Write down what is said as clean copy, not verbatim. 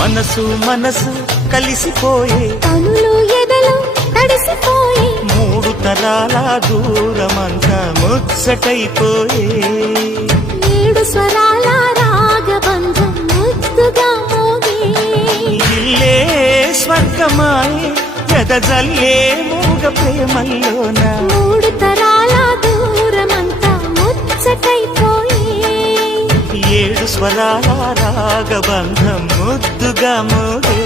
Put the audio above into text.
మనసు మనసు కలిసిపోయే కనులు ఎదలు తడిసిపోయే మూడు తరాల దూరమంతా ముచ్చటైపోయే ఏడు స్వరాల రాగబంధం ముద్దుగా మోగే ఇల్లే స్వర్గమాయే ఎదజల్లే మూగ ప్రేమల్లోన మూడు తరాల దూరమంతా ముచ్చటైపోయే ఏడు స్వరాల రాగబంధం ముద్దుగా మోగే